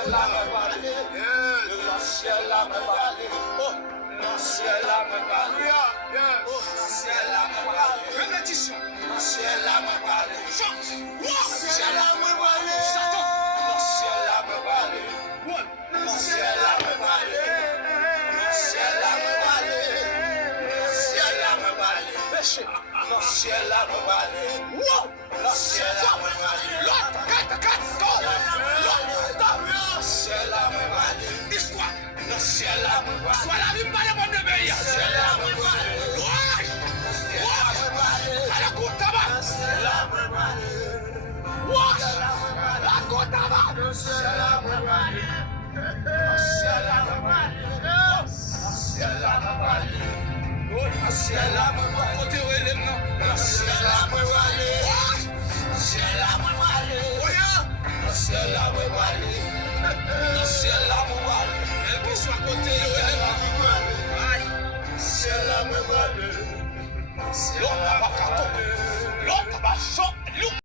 ciel a me parlé. Le ciel a me parlé. Le ciel a me parlé. Le ciel a me parlé. Répétition. Le ciel a me parlé. Le ciel a me parlé. Le ciel a me parlé. Le ciel a me parlé. Le ciel a me parlé. Le ciel a me parlé. Le ciel a me parlé. Le ciel a me parlé. Le ciel a me parlé. Histoire. Le ciel a me parlé. Soit la vie par les bonnes pays. Le ciel a me parlé. Le ciel a me parlé. À la côte tabac. Le ciel a me parlé. La côte tabac. Le ciel a me parlé. Le ciel a me parlé. Le ciel a me parlé. Le ciel a me parlé. Côté relève non. Le ciel a me parlé. Le ciel a me parlé. Le ciel a me parlé. Le ciel a me parlé.